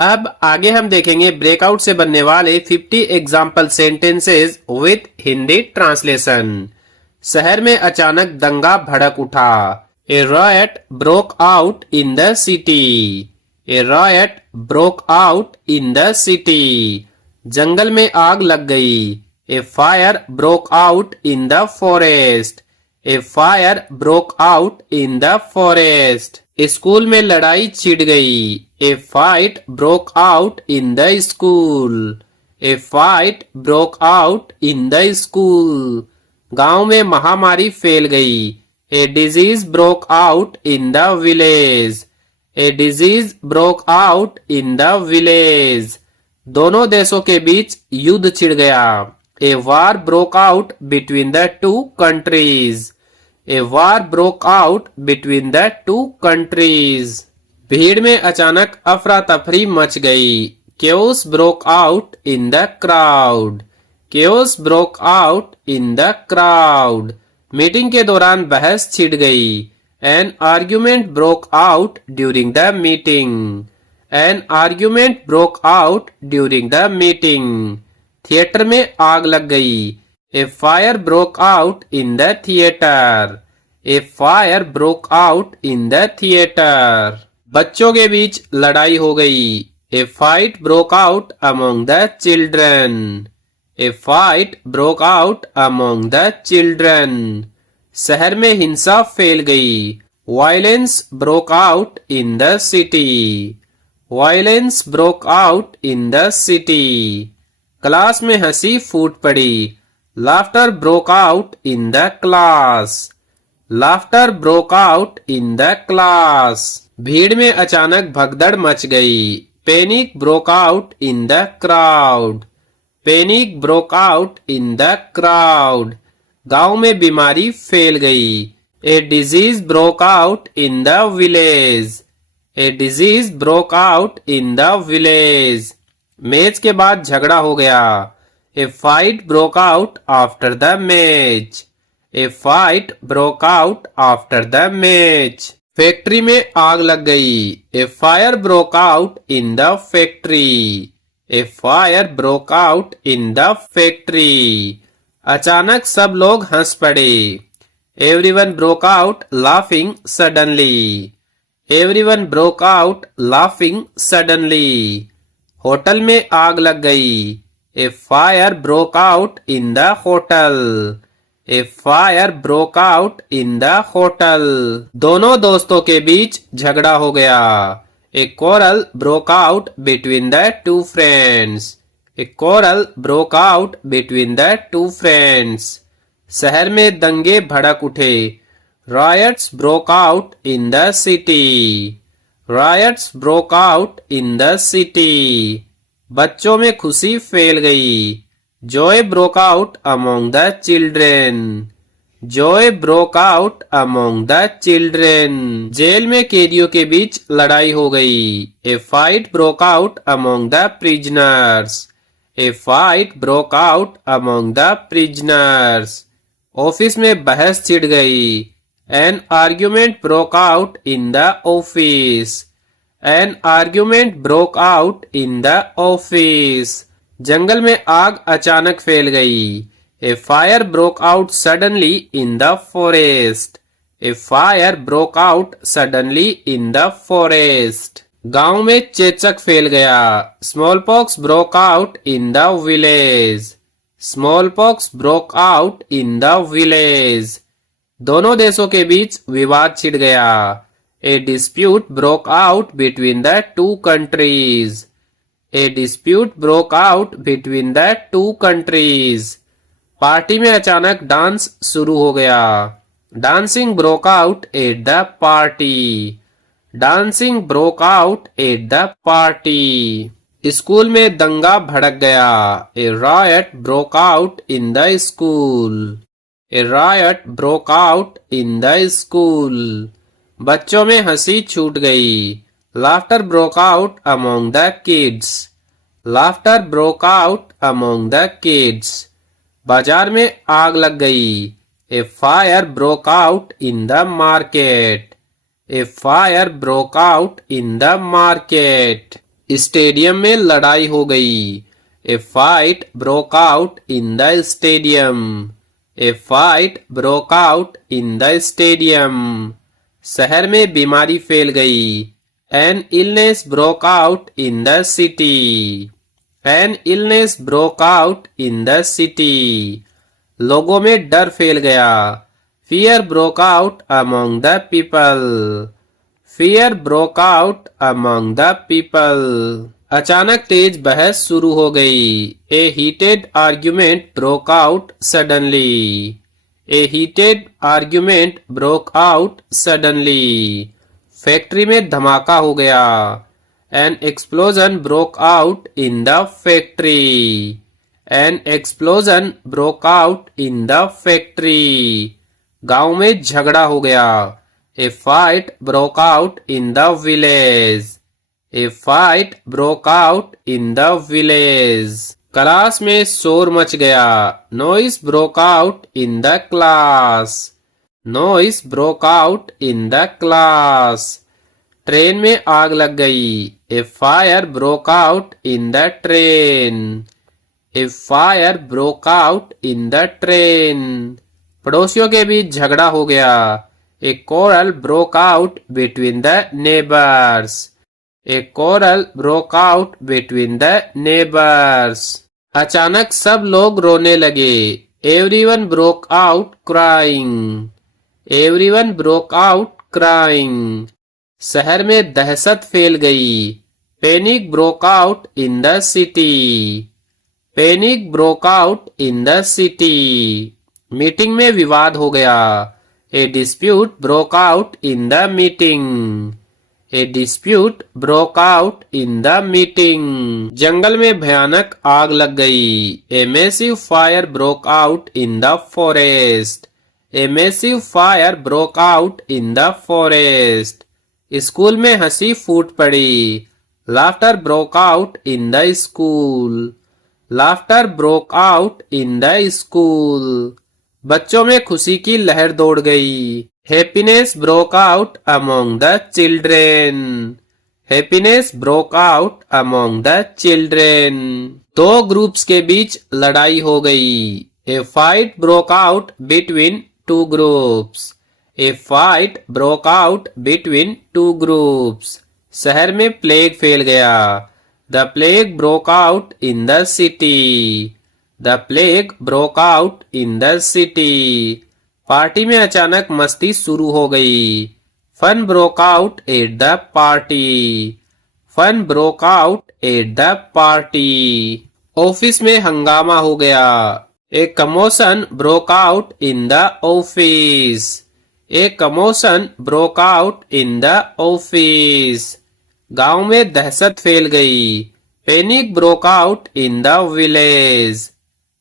अब आगे हम देखेंगे ब्रेकआउट से बनने वाले 50 example sentences with Hindi translation. शहर में अचानक दंगा भड़क उठा। A riot broke out in the city. A riot broke out in the city. जंगल में आग लग गई। A fire broke out in the forest. A fire broke out in the forest. School में लड़ाई छिड़ गई। A fight broke out in the school. A fight broke out in the school. गांव में महामारी फैल गई। A disease broke out in the village. A disease broke out in the village. दोनों देशों के बीच युद्ध छिड़ गया। A war broke out between the two countries. A war broke out between the two countries. भीड़ में अचानक अफरा तफरी मच गई। Chaos broke out in the crowd. Chaos broke out in the crowd. Meeting के दौरान बहस छिड़ गई। An argument broke out during the meeting. An argument broke out during the meeting. Theatre में आग लग गई। A fire broke out in the theatre. A fire broke out in the theatre. बच्चों के बीच लड़ाई हो गई। A fight broke out among the children. A fight broke out among the children. शहर में हिंसा फैल गई। Violence broke out in the city. Violence broke out in the city. Class में हंसी फूट पड़ी। Laughter broke out in the class. Laughter broke out in the class. भीड़ में अचानक भगदड़ मच गई। Panic broke out in the crowd. Panic broke out in the crowd. गांव में बीमारी फैल गई। A disease broke out in the village. A disease broke out in the village. Match के बाद झगड़ा हो गया। A fight broke out after the match. A fight broke out after the match. Factory में आग लग गई। A fire broke out in the factory. A fire broke out in the factory. अचानक सब लोग हंस पड़े। Everyone broke out laughing suddenly. Everyone broke out laughing suddenly. Hotel में आग लग गई। A fire broke out in the hotel. A fire broke out in the hotel. दोनों दोस्तों के बीच झगड़ा हो गया। ए quarrel broke out between the two friends. A quarrel broke out between the two friends. शहर में दंगे भड़क उठे। Riots broke out in the city. Riots broke out in the city. बच्चों में खुशी फैल गई। Joy broke out among the children. Joy broke out among the children. Jail में कैदियों के बीच लड़ाई हो गई। A fight broke out among the prisoners. A fight broke out among the prisoners. Office में बहस छिड़ गई। An argument broke out in the office. An argument broke out in the office. जंगल में आग अचानक फैल गई। A fire broke out suddenly in the forest. A fire broke out suddenly in the forest. गांव में चेचक फैल गया। Smallpox broke out in the village. Smallpox broke out in the village. दोनों देशों के बीच विवाद छिड़ गया। A dispute broke out between the two countries. A dispute broke out between the two countries. Party में अचानक डांस शुरू हो गया। Dancing broke out at the party. Dancing broke out at the party. School में दंगा भड़क गया। A riot broke out in the school. A riot broke out in the school. बच्चों में हंसी छूट गई। Laughter broke out among the kids. Laughter broke out among the kids. बाजार में आग लग गई। A fire broke out in the market. A fire broke out in the market. Stadium में लड़ाई हो गई। A fight broke out in the stadium. A fight broke out in the stadium. शहर में बीमारी फैल गई। An illness broke out in the city. An illness broke out in the city. लोगों में डर फैल गया। Fear broke out among the people. Fear broke out among the people. अचानक तेज बहस शुरू हो गई। ए heated argument broke out suddenly. A heated argument broke out suddenly. Factory में धमाका हो गया। An explosion broke out in the factory. An explosion broke out in the factory. गांव में झगड़ा हो गया। A fight broke out in the village. A fight broke out in the village. Class में शोर मच गया। Noise broke out in the class. Noise broke out in the class. Train में आग लग गई। A fire broke out in the train. A fire broke out in the train. पड़ोसियों के बीच झगड़ा हो गया। A quarrel broke out between the neighbours. A quarrel broke out between the neighbours. अचानक सब लोग रोने लगे। Everyone broke out crying. Everyone broke out crying. शहर में दहशत फैल गई। Panic broke out in the city. Panic broke out in the city. Meeting में विवाद हो गया। ए dispute broke out in the meeting. A dispute broke out in the meeting. जंगल में भयानक आग लग गई। A massive fire broke out in the forest. A massive fire broke out in the forest. School में हंसी फूट पड़ी। Laughter broke out in the school. Laughter broke out in the school. बच्चों में खुशी की लहर दौड़ गई। Happiness broke out among the children. Happiness broke out among the children. दो ग्रुप्स के बीच लड़ाई हो गई। A fight broke out between two groups. A fight broke out between two groups. शहर में प्लेग फैल गया। The plague broke out in the city. The plague broke out in the city. Party में अचानक मस्ती शुरू हो गई। Fun broke out at the party. Fun broke out at the party. Office में हंगामा हो गया। A commotion broke out in the office. A commotion broke out in the office. गांव में दहशत फैल गई। Panic broke out in the village.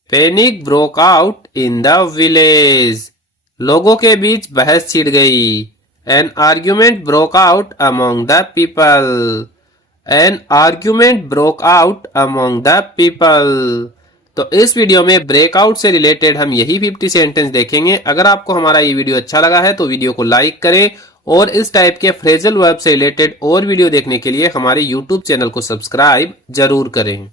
Panic broke out in the village. लोगों के बीच बहस छिड़ गई। An argument broke out among the people. N argument broke out among the people. तो इस वीडियो में ब्रेकआउट से रिलेटेड हम यही 50 सेंटेंस देखेंगे। अगर आपको हमारा ये वीडियो अच्छा लगा है तो वीडियो को लाइक करें और इस टाइप के फ्रेजल वर्ब से रिलेटेड और वीडियो देखने के लिए हमारे YouTube चैनल को सब्सक्राइब जरूर करें।